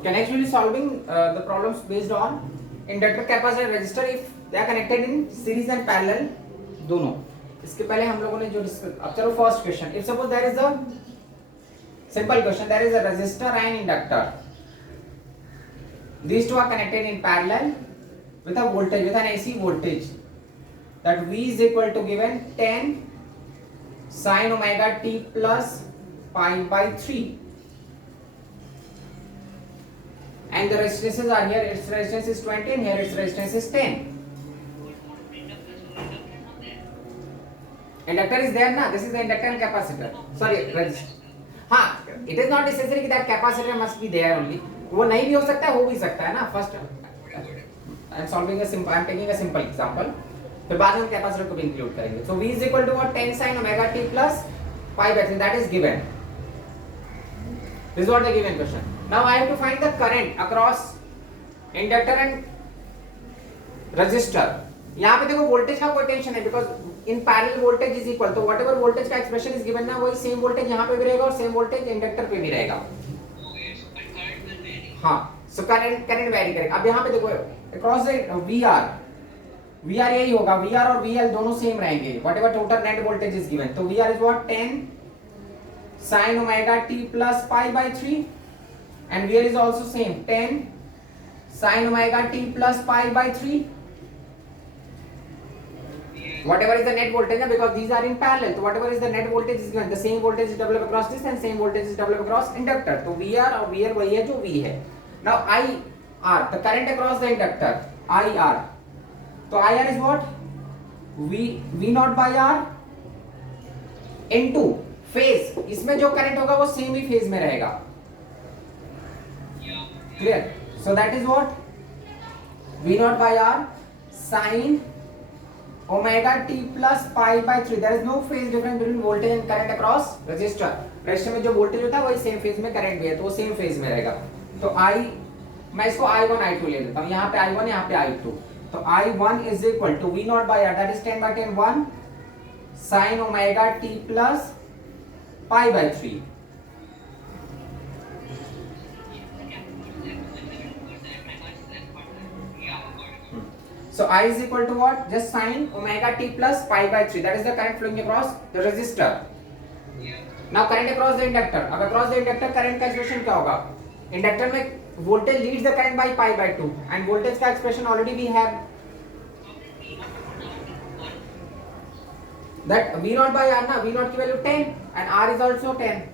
Okay, next we'll be solving the problems based on inductor, capacitor, resistor if they are connected in series and parallel दोनों. इसके पहले हम लोगों ने जो अब चलो first question. If suppose there is a simple question, there is a resistor and inductor. These two are connected in parallel with a voltage, with an AC voltage. That V is equal to given 10 sin omega t plus pi by 3. And the resistances are here, its resistance is 20 and here its resistance is 10. Inductor is there na, this is the inductor and capacitor. Sorry, resistor. हाँ, it is not necessary that capacitor must be there only. वो नहीं भी हो सकता है, हो भी सकता है ना. First, I am solving a simple, I am taking a simple example. फिर बाद में capacitor को भी include करेंगे. So V is equal to what? 10 sin omega t plus pi by 3. That is given. This is what the given question. Now I have to find the current across inductor and resistor. यहाँ पे देखो voltage का कोई tension है because in parallel voltage is equal. तो whatever voltage का expression is given ना वही same voltage यहाँ पे भी रहेगा और same voltage इंडक्टर पे भी रहेगा. हाँ, so current vary करेगा. अब यहाँ पे देखो across the VR यही होगा. VR और VL दोनों same रहेंगे. Whatever total net voltage is given. तो VR is what? 10 sin omega t plus pi by 3 and VL is also same 10 sin omega t plus pi by 3. Whatever is the net voltage, because these are in parallel, so whatever is the net voltage is given, the same voltage is developed across this and same voltage is developed across inductor. तो VR और VL वही है जो V है. Now IR, the current across the inductor, IR. तो IR is what? V naught by R into phase. इसमें जो current होगा वो सेम ही फेज में रहेगा. Clear? So that is what? V naught by R sin omega t plus pi by 3. There is no phase difference between voltage and current across resistor. resistor में जो voltage होता है वही same phase में current भी है तो वो same phase में रहेगा. तो मैं इसको I1 I2 ले लेता हूँ. यहाँ पे I1 यहाँ पे I2. तो I1 is equal to V naught by R, that is 10 by 10 1 sin omega t plus pi by 3. So I is equal to what? Just sin omega t plus pi by 3. That is the current flowing across the resistor. Now current across the inductor. अब across the inductor current का expression क्या होगा? Inductor में voltage leads the current by pi by 2 and voltage का expression already we have. That V naught by R ना, V naught की value 10 and R is also 10.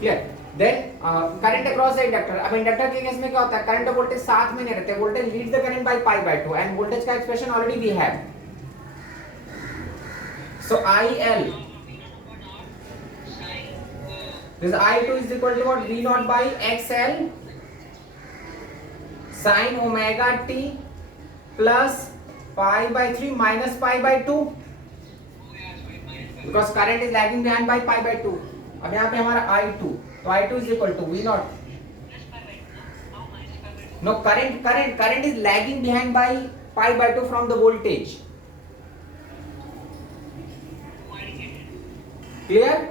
Clear? Then current across the inductor. अब inductor के case में क्या होता है? Current और वोल्टेज साथ में नहीं रहते. Voltage leads the current by pi by 2 and voltage का expression already we have. So IL this I2 is equal to what? V naught by XL sin omega t plus pi by 3 minus pi by 2 because current is lagging behind by pi by 2. अब यहाँ पे हमारा I2, तो I2 is equal to V naught. No, current is lagging behind by pi by 2 from the voltage. Clear?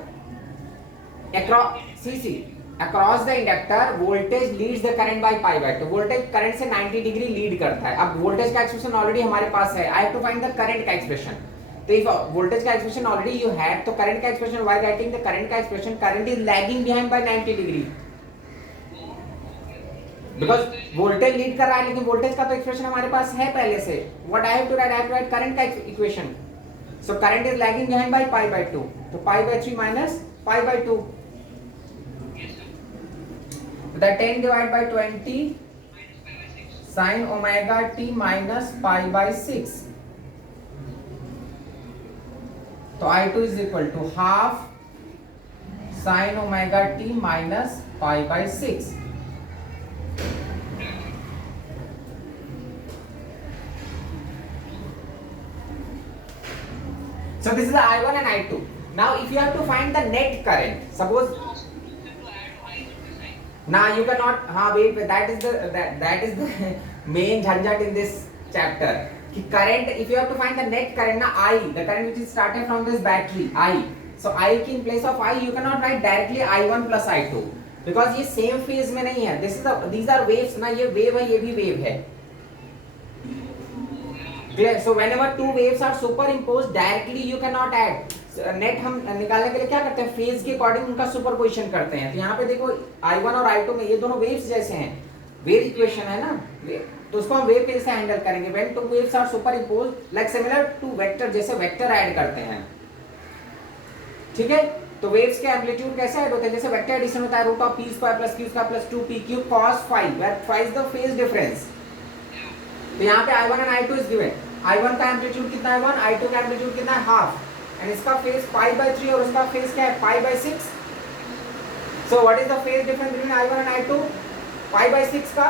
Across the inductor, voltage leads the current by pi by 2. Voltage current से 90 degree lead करता है. अब voltage का expression already हमारे पास है. I have to find the current का expression. तो if voltage का expression already you have, तो current का expression, why writing the current का expression? Current is lagging behind by 90 degree. Because voltage lead कर रहा है लेकिन voltage का तो expression हमारे पास है पहले से. What I have to write? I have to write current का equation. So current is lagging behind by pi by 2. तो pi by 3 minus pi by 2. The 10 divided by 20 sin omega t minus pi by 6. तो I2 is equal to half sin omega t minus pi by 6. So this is the I1 and I2. Now if you have to find the net current, suppose now you cannot. Wait, that is the main झंझट in this chapter. Current, if you have to find the net current na I, the current which is started from this battery I, So I की in place of I you cannot write directly I1 plus I2 because ये same phase में नहीं है. These are waves ना, ये wave है, ये भी wave है. Clear? So whenever two waves are superimposed directly you cannot add. Net हम निकालने के लिए क्या करते हैं, फेज के अकॉर्डिंग उनका सुपरपोजिशन करते हैं. तो यहाँ पे देखो I1 और I2 में ये दोनों वेव्स जैसे हैं, वेव इक्वेशन है ना, तो उसको हम वेव कैसे हैंडल करेंगे. When two waves are superimposed like similar to vector, जैसे वेक्टर ऐड करते हैं. ठीक है, तो वेव्स के एम्पलीट्यूड कैसे ऐड होते हैं, जैसे वेक्टर एडिशन होता है root of p square plus q square plus 2pq cos phi, where phi is the phase difference. तो यहाँ पे I1 and I2 is given. I1 का एम्पलीट्यूड कितना है 1, I2 का एम्पलीट्यूड कितना है हाफ, एंड इसका फेज पाई बाय 3 और उसका फेज क्या है pi by 6. So what is the phase difference between I1 and I2, pi by 6 का.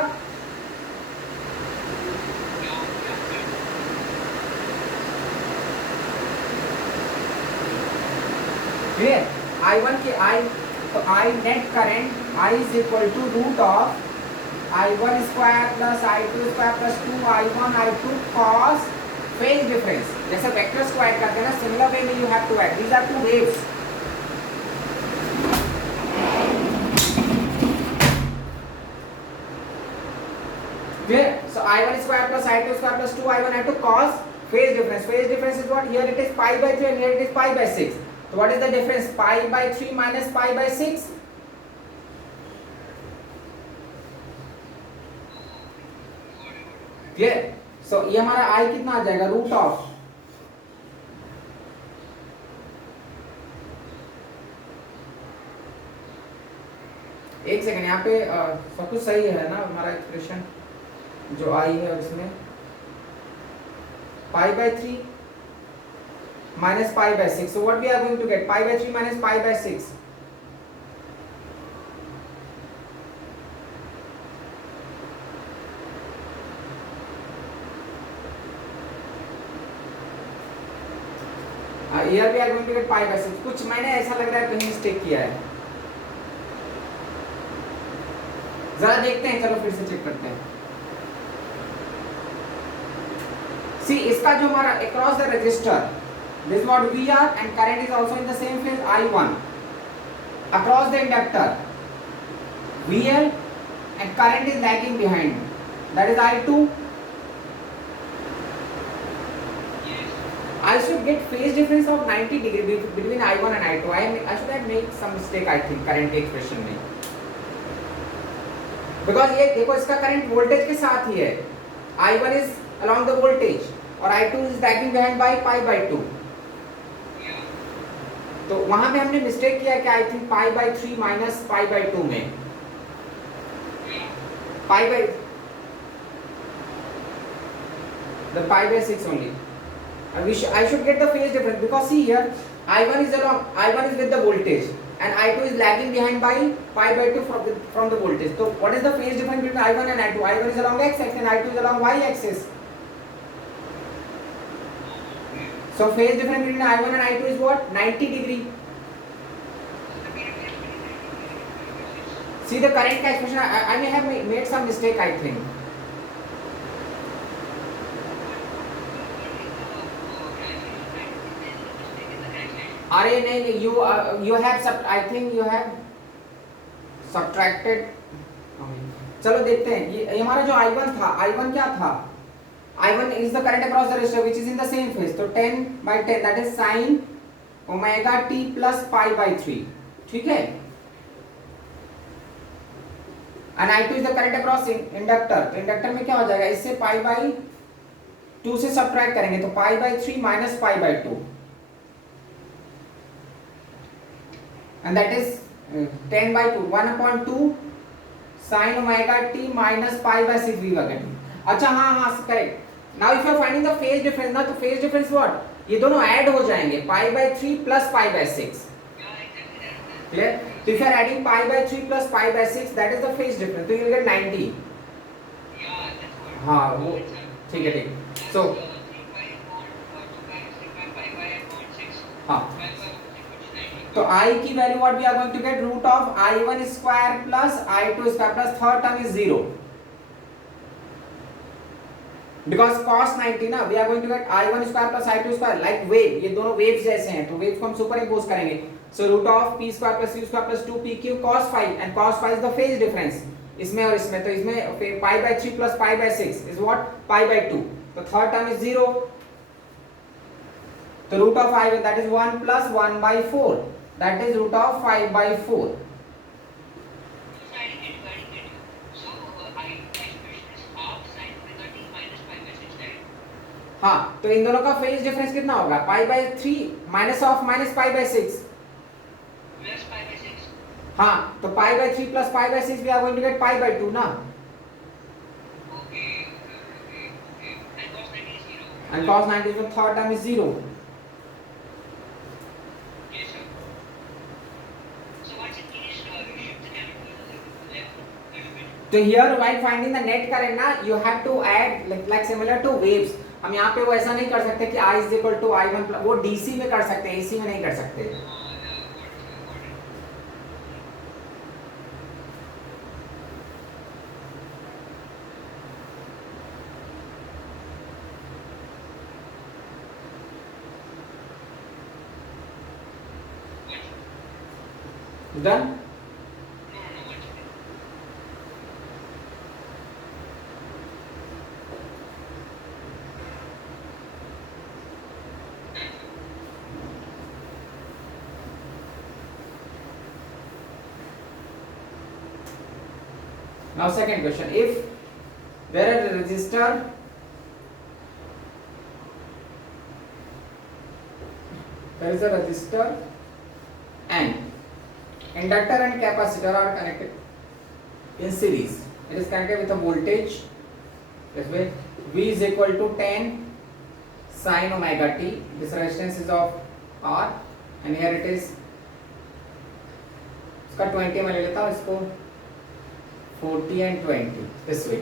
क्लियर. I1 की I, तो I net current I is equal to root of I1 square plus I2 square plus 2I1 I2 cos phase difference. जैसे vectors को add करते हैं ना, similar way में you have to add. These are two waves. Clear. So I1 square plus I2 square plus 2I1 I2 cos phase difference. Phase difference is what? Here it is pi by 3 and here it is pi by 6. So what is the difference? Pi by 3 minus pi by 6. Clear? So ये हमारा I कितना आ जाएगा, root of एक second, यहाँ पे सब कुछ सही है ना, हमारा एक्सप्रेशन जो I है और इसमें pi by 3 minus pi by 6. So what we are going to get? Pi by 3 minus pi by 6. Here we are going to get pi by 6. कुछ मैंने ऐसा लग रहा है कहीं मिस्टेक किया है, जरा देखते हैं. चलो फिर से चेक करते हैं. See, इसका जो हमारा across the resistor, this is what VR and current is also in the same phase I1. Across the inductor, VL and current is lagging behind. That is I2. I should get phase difference of 90 degree between I1 and I2. I should have made some mistake, I think, current expression में. Because ये देखो इसका current voltage के साथ ही है. I1 is along the voltage और I2 is lagging behind by pi by 2. तो वहां पे हमने मिस्टेक किया कि I think pi by 3 minus pi by 2 में pi by the pi by 6 only. I should get the phase difference because see here I1 is with the voltage and I2 is lagging behind by pi by 2 from the voltage. So what is the phase difference between I1 and I2? I1 is along x axis and I2 is along y axis. So phase difference between I1 and I2 is what? 90 degree. See the current का expression. I may have made some mistake, I think. अरे नहीं, you have I think you have subtracted. चलो देखते हैं. ये हमारा जो I1 था, I1 क्या था? I1 is the current across the resistor which is in the same phase. तो 10 by 10 that is sin omega t plus pi by 3. ठीक है. And I2 is the current across inductor. तो inductor में क्या हो जाएगा, इससे pi by 2 से सब्ट्रैक्ट करेंगे तो pi by 3 minus pi by 2. And that is 10 by 2, 1 upon 2 sin omega t minus pi by 6 we were getting. अच्छा हाँ correct. Now if you are finding the phase difference ना, तो phase difference what? ये दोनों add हो जाएंगे pi by 3 plus pi by 6. Clear? So if you are adding pi by 3 plus pi by 6, that is the phase difference. So you will get 90. हाँ वो ठीक है ठीक. So हाँ तो I की value what we are going to get, root of I1 square plus I2 square plus third term is 0. Because cos 90 ना we are going to get I1 square plus I2 square like wave, ये दोनों waves जैसे हैं तो waves को हम superimpose करेंगे. So root of p square plus q square plus 2pq cos 5 and cos 5 is the phase difference इसमें और इसमें, तो इसमें pi by 3 plus pi by 6 is what pi by 2. तो थर्ड टर्म इज 0. तो root of I1 that is 1 plus 1 by 4 that is root of 5 by 4. हाँ, तो इन दोनों का फेज डिफरेंस कितना होगा pi by 3 minus of minus pi by 6 plus pi by 6. हाँ, तो pi by 3 plus pi by 6 we are going to get pi by 2 ना. Okay and cos 90 is 0. And cos 90 is the third term is 0. Yes sir. So once it finished, shift the camera to the left little bit. So here while finding the net current ना you have to add like similar to waves. हम यहाँ पे वो ऐसा नहीं कर सकते कि I is equal to I1 plus, वो DC में कर सकते हैं, AC में नहीं कर सकते. Done? Now second question, if there is a resistor and inductor and capacitor are connected in series, it is connected with a voltage this way, V is equal to 10 sin omega t, this resistance is of R and here it is इसका 20 मैं ले लेता हूँ, इसको 40 and 20 this way.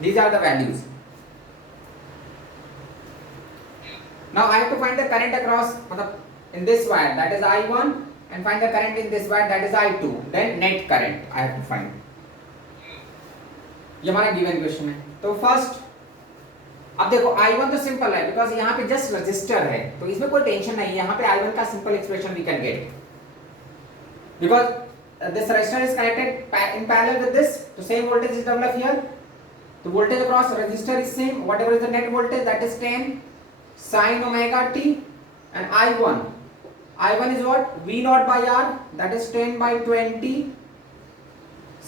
These are the values. Now I have to find the current across in this wire, that is I1, and find the current in this wire, that is I2. Then net current I have to find. ये हमारा given question है. तो first अब देखो I1 तो simple है because यहाँ पे जस्ट रजिस्टर है तो इसमें कोई टेंशन नहीं है. यहाँ पे I1 का simple expression we can get because this resistor is connected in parallel with this, so same voltage is developed here. The voltage across resistor is same, whatever is the net voltage, that is 10 sin omega t, and I1 is what V naught by R, that is 10 by 20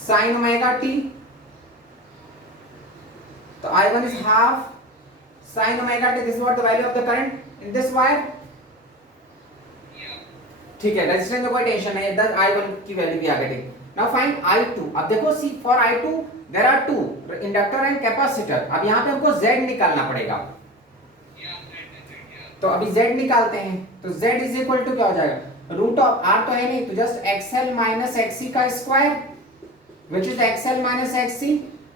sin omega t. So I1 is half sin omega t. This is what the value of the current in this wire. ठीक है, resistance में कोई tension नहीं है, 10 I1 की value भी आ गई. Now find I2. अब देखो see for I2 there are two inductor and capacitor. अब यहाँ पे हमको Z निकालना पड़ेगा. तो अभी Z निकालते हैं तो Z इज इक्वल टू क्या हो जाएगा, रूट ऑफ R तो है नहीं तो जस्ट XL माइनस XC का square which is XL minus XC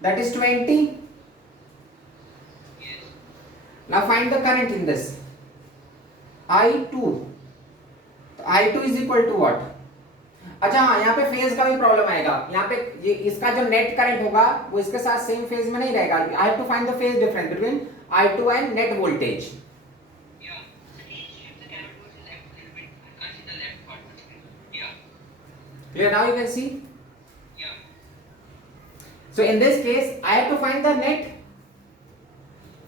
that is 20. Now find the current in this I2. I2 is equal to what? अच्छा हाँ, यहाँ पे फेज का भी प्रॉब्लम आएगा. यहाँ पे ये इसका जो नेट करंट होगा वो इसके साथ सेम फेज में नहीं रहेगा. I have to find the phase difference between I2 and net voltage. Clear? Now you can see. So in this case I have to find the net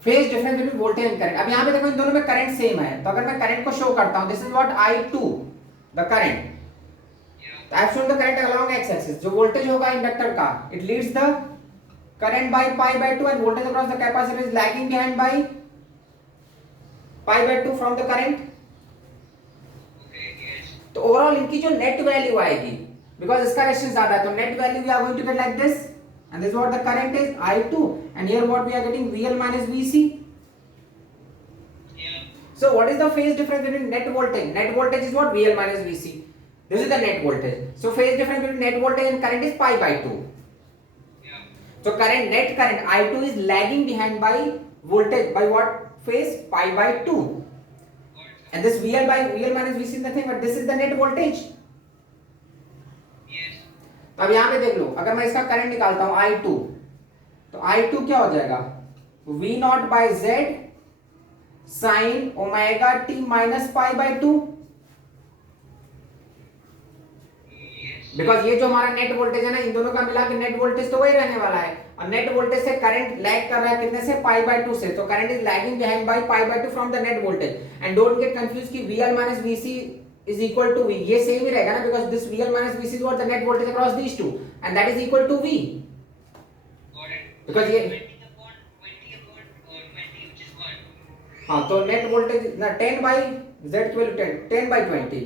phase difference between voltage and current. अब यहाँ पे देखो इन दोनों में current same है तो अगर मैं करंट को शो करता हूँ, this is what I2 the current. I have shown the current along X axis. जो वोल्टेज होगा इंडक्टर का it leads the current by pi by 2 and voltage across the capacitor is lagging behind by pi by 2 from the current. तो overall इनकी जो net value आएगी because इसका resistance ज्यादा है तो net value we are going to get like this. And this is what the current is, I2, and here what we are getting, VL minus VC. So what is the phase difference between net voltage? Net voltage is what? VL minus VC. This is the net voltage. So phase difference between net voltage and current is pi by 2. So net current I2 is lagging behind by voltage by what phase? Pi by 2. And this VL minus VC is nothing but this is the net voltage. अब यहाँ पे देख लो, अगर मैं इसका current निकालता हूँ I2 तो I2 क्या हो जाएगा V naught by Z sine omega T minus pi by 2, because ये जो हमारा नेट वोल्टेज है ना, इन दोनों का मिला के नेट वोल्टेज तो वही रहने वाला है, और नेट वोल्टेज से करंट लैग कर रहा है कितने से, पाई बाय 2 से, तो current is lagging behind by pi by 2 from the net voltage. And don't get confuse कि VL minus VC is equal to V, ये सेम ही रहेगा ना, because this VL minus VC is what the net voltage across these two and that is equal to V, because ये 20 which is 1. हाँ, तो net voltage ना 10 by Z 12 10 by 20,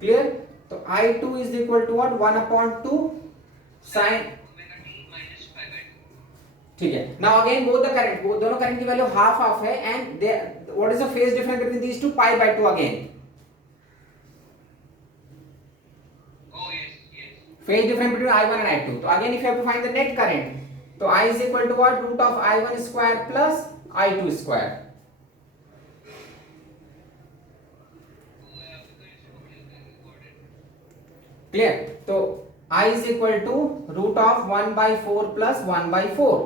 clear. तो I2 is equal to what, 1 upon 2 sin, Omega t minus pi by 2. ठीक है। Now again both the current, वो दोनों current की वैल्यू हाफ हाफ है, and they what is the phase difference between these two, pi by 2 again, Oh yes, yes. phase difference between I1 and I2. So again, if you have to find the net current, so I is equal to what, root of I1 square plus I2 square. Clear? So I is equal to root of 1 by 4 plus 1 by 4.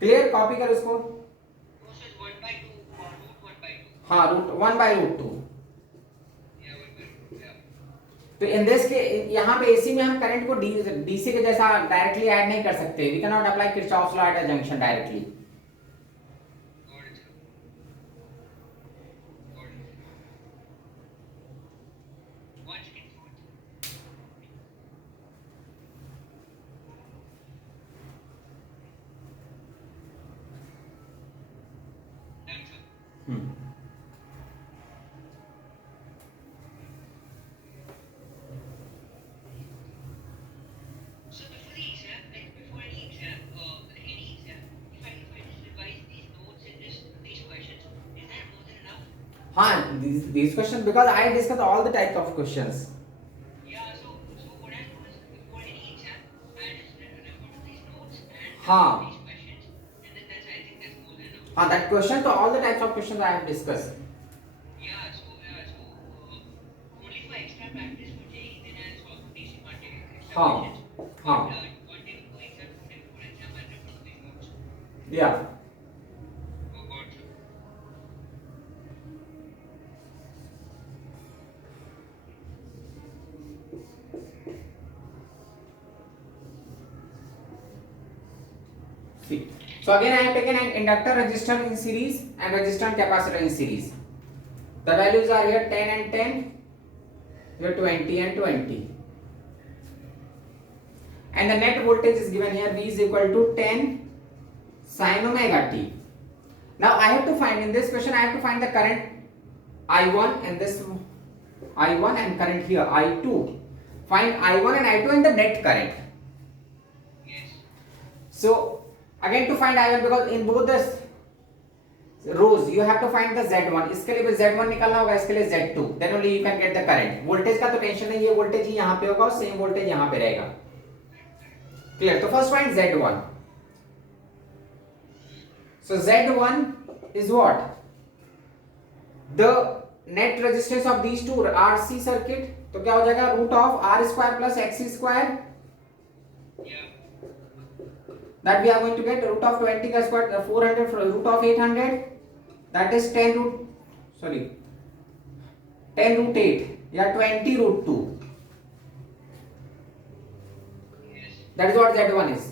Clear? Copy कर उसको। So is 1 by 2 or root 1 by 2. हाँ, root 1 by root 2. Yeah, 1 by 2. Yeah. तो in this के यहाँ पे AC में हम current को DC के जैसा डायरेक्टली ऐड नहीं कर सकते, we can not apply Kirchhoff's law at a junction directly. Got it. Got it. One second. Done, sir. So before the exam, like before any exam, if I just revise these notes and these questions, is that more than enough? हाँ, these questions, because I discuss all the types of questions. Yeah. So what I do is before any exam, I just refer to these notes and हाँ. these questions, and then I think that's more than enough. हाँ, that question to all the types of questions I have discussed. Yeah. So only for extra practice for JEE, then I'll solve for DC Monday extra हाँ. questions. हाँ. But one day before exam, 2 days before exam, I'll refer to these notes. Yeah. Oh God. Sir. See. So again I have taken an inductor, resistor in series and resistor and capacitor in series. The values are here 10 and 10, here 20 and 20. And the net voltage is given here, V is equal to 10 sin omega t. Now I have to find, in this question I have to find the current I1 and this I1 and current here I2. Find I1 and I2 and the net current. Yes. So again to find I1, because in both the rows you have to find the Z1, इसके लिए भी Z1 निकालना होगा, इसके लिए Z2, then only you can get the current. Voltage का तो tension नहीं, ये वोल्टेज ही यहाँ पे होगा और सेम वोल्टेज यहाँ पे रहेगा। Clear? तो first find Z1. So Z1 is what? The net resistance of these two RC circuit, तो क्या हो जाएगा, root of R square plus XC square, Yeah. that we are going to get root of 20 का square 400 root of 800, that is 10 root 8 या 20 root 2. Yes. That is what Z1 is.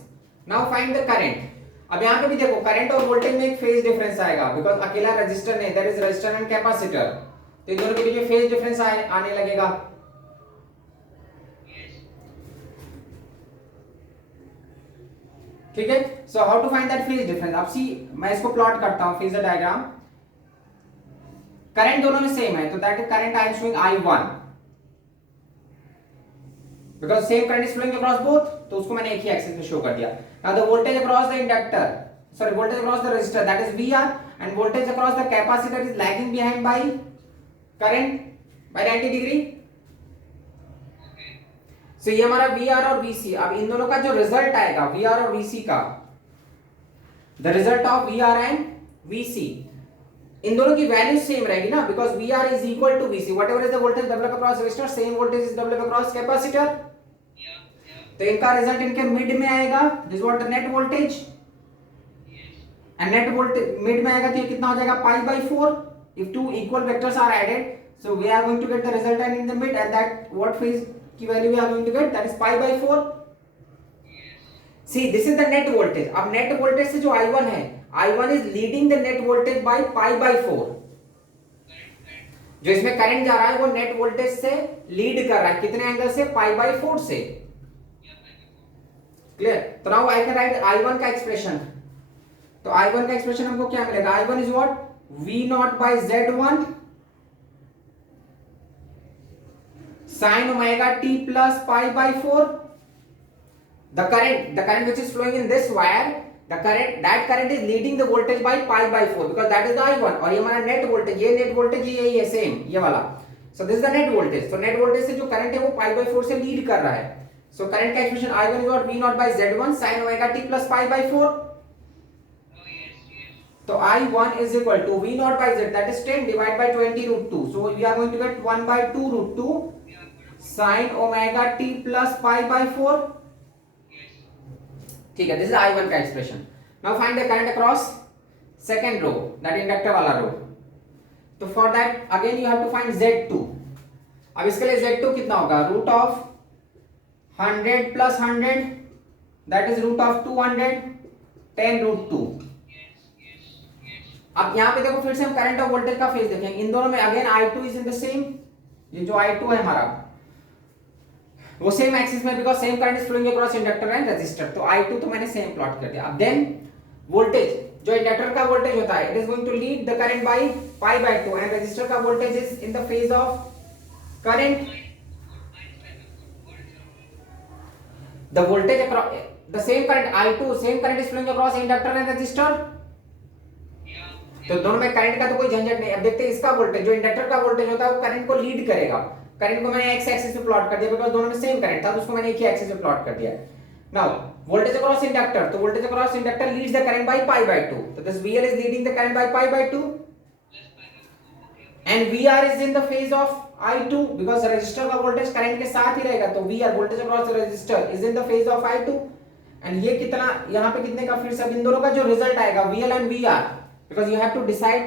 Now find the current. अब यहाँ पे भी देखो current और voltage में एक फेज डिफरेंस आएगा, बिकॉज अकेला रेजिस्टर नहीं, there is resistor and capacitor, तो इन दोनों के बीच में फेज डिफरेंस आने लगेगा। Yes. ठीक है, so how to find that phase difference. अब सी मैं इसको प्लॉट करता हूं फेजर डायग्राम। करंट दोनों में सेम है, तो that current I am showing I1 because same current is flowing across both, तो उसको मैंने एक ही एक्सिस में शो कर दिया। Now the voltage across the inductor, sorry voltage across the resistor, that is VR, and voltage across the capacitor is lagging behind by current by 90 degree. Okay. So ये हमारा VR और VC। अब इन दोनों का जो result आएगा VR और VC का, the result of VR and VC इन दोनों की वैल्यू सेम रहेगी ना, because V R is equal to VC, whatever is the voltage develop across resistor, same voltage is develop across capacitor. तो इनका result इनके mid में आएगा, this what the net voltage, and net voltage mid में आएगा तो ये कितना हो जाएगा pi by 4। If two equal vectors are added, so we are going to get the resultant in the mid, and that what phase की value we are going to get, that is pi by 4। See this is the net voltage. अब net voltage से जो I1 है, I1 is leading the net voltage by pi by 4। जो इसमें current जा रहा है वो नेट वोल्टेज से लीड कर रहा है, कितने एंगल से, पाई बाय 4 से। क्लियर? तो now I can write I1 का एक्सप्रेशन। तो I1 का एक्सप्रेशन हमको क्या मिलेगा, I1 is what, V0 by Z1 sin omega t plus pi by 4. The current which is flowing in this wire, that current is leading the voltage by pi by 4, because that is the I1, और ये हमारा net voltage, ये net voltage यही है same, ये वाला। So this is the net voltage. So net voltage से जो करंट है वो pi by 4 से लीड कर रहा है। So current का expression I1 is what, V0 by Z1 sin omega t plus pi by 4. तो I1 is equal to V0 by Z, that is 10 divided by 20 root 2. So we are going to get 1 by 2 root 2 sin omega t plus pi by 4. ठीक है, this is I1 का expression. Now find the current across second row, that inductor वाला रो। तो for that again you have to find Z2। अब इसके लिए Z2 कितना होगा, root of 100 plus 100, that is root of 200, 10 root 2। अब यहाँ पे देखो फिर से हम करंट और वोल्टेज का फेज देखेंगे, इन दोनों में again I2 is in the same, ये जो I2 है हमारा वो सेम एक्सिस में, because same current is flowing across inductor and resistor. तो I2 तो मैंने सेम प्लॉट कर दिया। अब देन वोल्टेज, जो इंडक्टर का वोल्टेज होता है, it is going to lead the current by pi by 2, and resistor का voltage is in the phase of current. The voltage across the same current I2, same current is flowing across inductor and resistor. तो दोनों में current का तो कोई झंझट नहीं। अब देखते हैं इसका वोल्टेज, जो इंडक्टर का वोल्टेज होता है वो करंट को लीड करेगा। करंट को मैंने एक्स एक्सिस पे प्लॉट कर दिया, बिकॉज़ दोनों में सेम करंट था, तो उसको मैंने एक ही एक्सिस पे प्लॉट कर दिया। नाउ वोल्टेज अक्रॉस इंडक्टर, तो voltage across inductor leads the current by pi by 2, तो this VL is leading the current by pi by 2, and VR is in the phase of I2, because resistor का voltage current के साथ ही रहेगा, तो VR voltage across the resistor is in the phase of I2। And ये कितना, यहां पे कितने का, फिर सब इन दोनों का जो रिजल्ट आएगा VL एंड VR, because you have to decide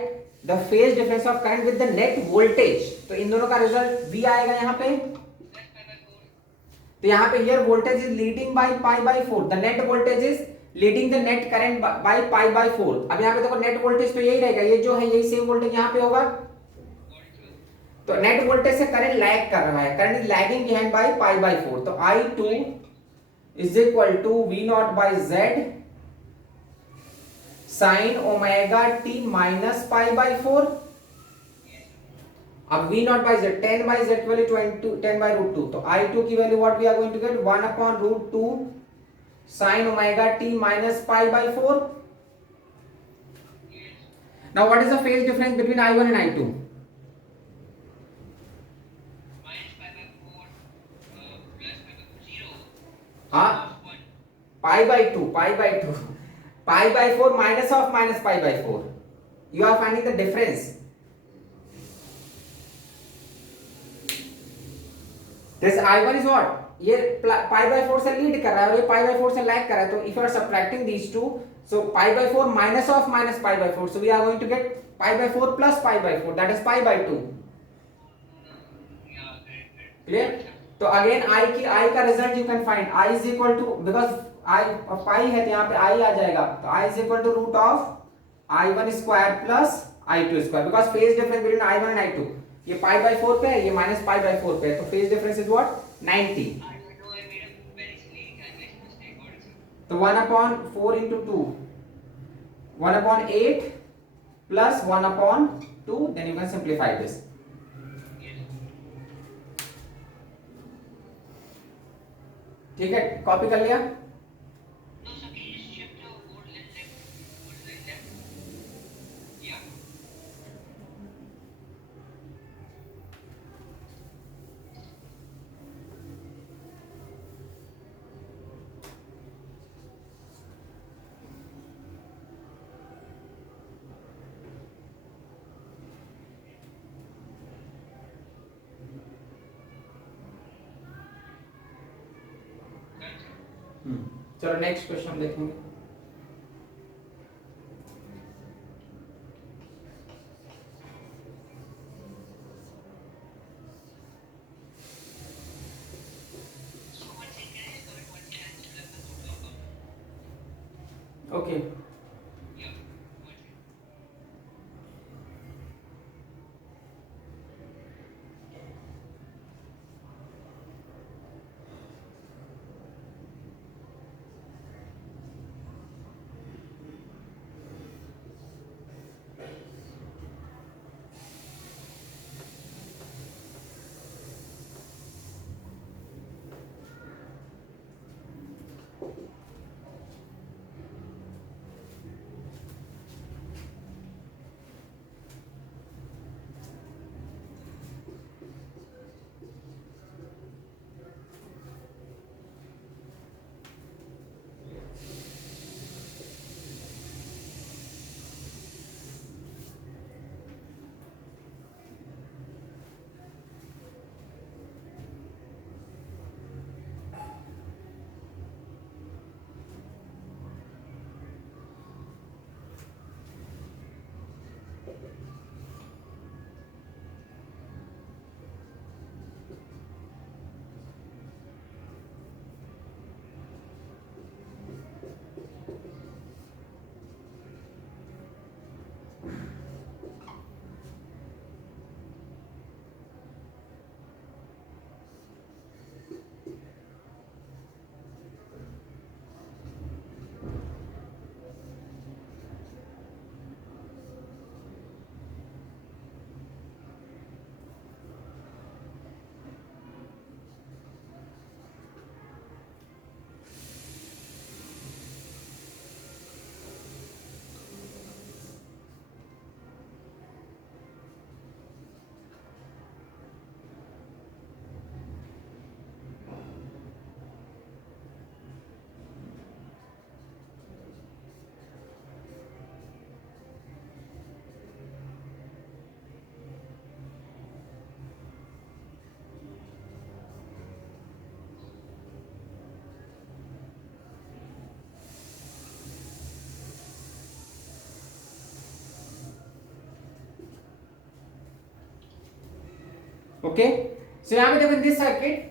the phase difference of current with the net voltage। तो इन दोनों का रिजल्ट V आएगा यहाँ पे। तो यहाँ पे here voltage is leading by pi by 4, the net voltage is leading the net current by pi by 4। अब यहाँ पे देखो नेट वोल्टेज तो यही रहेगा, ये जो है यही सेम वोल्टेज यहाँ पे होगा। तो नेट वोल्टेज से करंट लैग कर रहा है, current is lagging behind by pi by 4। तो I2 is equal to V0 by Z sin omega t minus pi by 4। अब V0 by Z, 10 by Z value 20, 10 by root 2, तो I2 की value what we are going to get, 1 upon root 2 sin omega t minus pi by 4। Now what is the phase difference between I1 and I2? हाँ, pi by 2, pi by 2, pi by 4 minus of minus pi by 4, you are finding the difference। this I1 is what, ये pi by 4 से lead कर रहा है और ये pi by 4 से lag कर रहा है। तो if you are subtracting these two, so pi by 4 minus of minus pi by 4, so we are going to get pi by 4 plus pi by 4, that is pi by 2। clear? तो again I का result you can find, I is equal to, because I pi है तो यहाँ पे I आ जाएगा, तो I is equal to root of I1 square plus I2 square, because phase difference between I1 and I2, ये pi by 4 पे है, ये minus pi by 4 पे है, तो phase difference is what, 90। तो 1 upon 4 into 2, 1 upon 8 plus 1 upon 2, then you can simplify this। ठीक है, कॉपी कर लिया। चलो नेक्स्ट क्वेश्चन देखेंगे। So one thing, can I just comment one thing? I still have the total amount. Okay Yeah, one thing. Okay so यहाँ पे देखो in this circuit,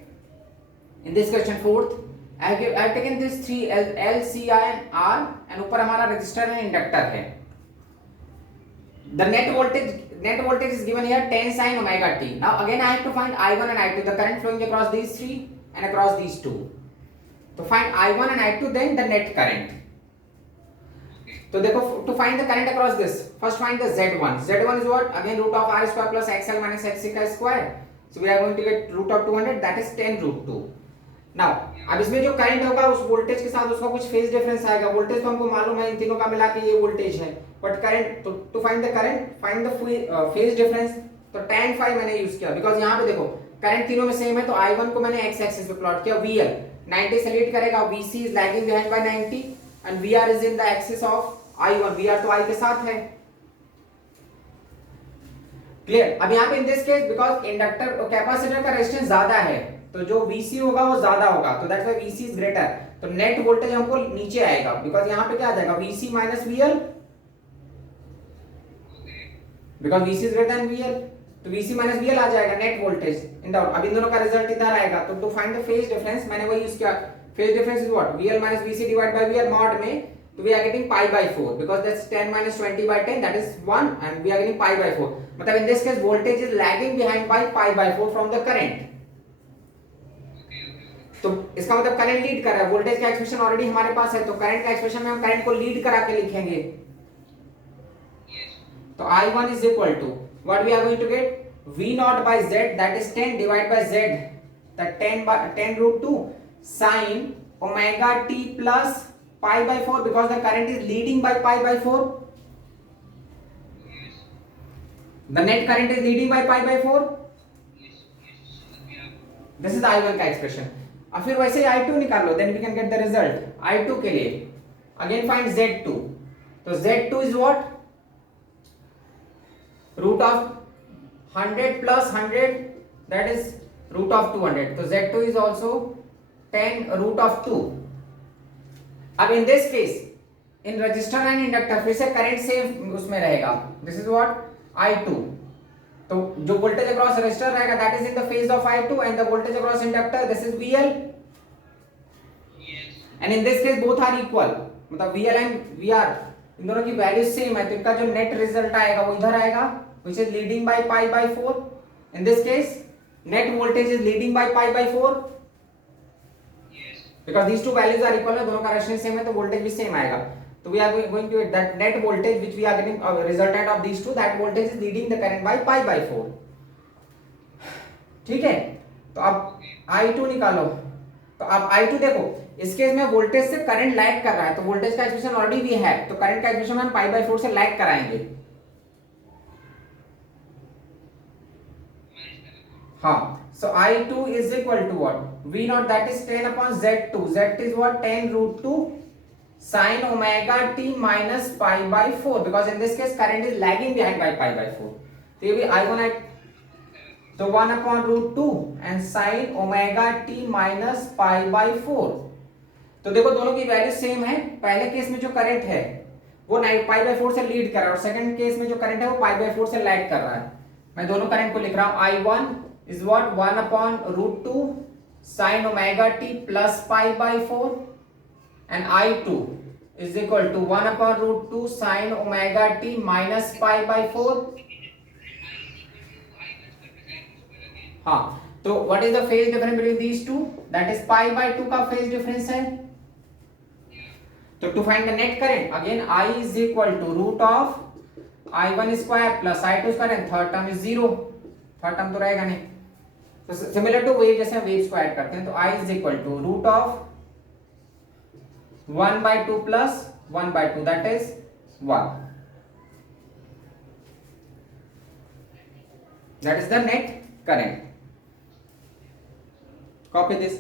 in this question fourth, I have taken this three L C I and R and ऊपर हमारा register and inductor है। The net voltage is given here 10 sin omega t. Now again I have to find I1 and I2, the current flowing across these three and across these two. To find I1 and I2, then the net current. तो देखो to find the current across this, first find the Z1. Z1 is what? Again root of R square plus XL minus XC का square. So we are going to get root of 200, that is 10 root 2. Now अब इसमें जो current होगा उस voltage के साथ उसका कुछ फेज डिफरेंस आएगा। वोल्टेज तो हमको मालूम है, इन तीनों का मिला के ये वोल्टेज है, बट करंट, तो to find the current find the phase difference, तो tan phi मैंने यूज किया बिकॉज़ यहाँ पे देखो करंट तीनों में सेम है। तो I1 को मैंने x एक्सिस पे प्लॉट किया, VL 90 से लीड करेगा, VC is lagging behind bye 90 and VR is in the axis of I1, VR तो I के साथ है। क्लियर? अब यहाँ पे इन दिस केस बिकॉज़ इंडक्टर और कैपेसिटर का रेजिस्टेंस ज्यादा है तो जो VC होगा वो ज्यादा होगा, तो that's why VC is greater. तो नेट वोल्टेज हमको नीचे आएगा बिकॉज़ यहाँ पे क्या आ जाएगा VC minus VL, because VC is greater than VL, तो VC माइनस VL आ जाएगा नेट वोल्टेज इन डाउन। अब इन दोनों का रिजल्ट इधर आएगा, तो to find the phase difference मैंने वही यूज किया। Phase difference is what? VL minus VC divide by VL mod में, तो we are getting pi by 4 because that's 10 minus 20 by 10, that is 1, and we are getting pi by 4. मतलब in this case voltage is lagging behind by pi by 4 from the current. तो इसका मतलब current lead कर रहा है, voltage का expression already हमारे पास है, तो करंट का एक्सप्रेशन में हम करंट को लीड करा के लिखेंगे। तो I1 is equal to what we are going to get? V naught by Z, that is 10 divided by Z, that 10 root 2 sin omega t plus pi by 4 because the current is leading by pi by 4. The net current is leading by pi by 4. This is the I1 का expression. अब फिर वैसे ही I2 निकाल लो, then we can get the result. I2 के लिए again find Z2. तो Z2 is what? Root of 100 plus 100, that is root of 200. So Z2 is also 10 root of 2. अब इन this case in register and inductor फिर से current same उसमें रहेगा, this is what I2। तो जो voltage across resistor रहेगा that is in the phase of I2 and the voltage across inductor this is VL and in this case both are equal, मतलब VL एंड VR इन दोनों की value same है, तो इनका जो नेट रिजल्ट आएगा वो इधर आएगा which is leading by pi by 4। In this case net voltage is leading by pi by 4 because these two values are equal है, दोनों का रेशियो सेम है तो वोल्टेज भी सेम आएगा। तो we are going to that net voltage which we are getting resultant of these two, that voltage is leading the current by pi by 4। ठीक है, तो अब I2 निकालो। तो अब I2 देखो इस केस में वोल्टेज से करंट लैग कर रहा है, तो वोल्टेज का एक्सप्रेशन ऑलरेडी भी है, तो करंट का एक्सप्रेशन हम पाई बाय 4 से लैग कराएंगे। हाँ, so I2 is equal to what? V naught that is 10 upon Z2. Z is what? 10 root 2 sin omega t minus pi by 4 because in this case current is lagging behind by pi by 4. तो ये भी I1 है, तो 1 upon root 2 and sin omega t minus pi by 4। तो देखो दोनों की value same है। पहले केस में जो करंट है वो पाई बाय 4 से लीड कर रहा है और सेकंड केस में जो करंट है वो पाई बाय 4 से लैग कर रहा है। मैं दोनों करंट को लिख रहा हूं, I1 is what 1 upon root 2 sin omega t plus pi by 4 and I2 is equal to 1 upon root 2 sin omega t minus pi by 4। हाँ, तो what is the phase difference between these two? That is pi by 2 का phase difference है। तो to find the net current again I is equal to root of I1 square plus I2 square and third term is 0, third term तो रहेगा नहीं। तो similar to wave जैसे हम waves को ऐड करते हैं, तो I is equal to root of 1 by 2 plus 1 by 2 that is 1, that is the net current। Copy this।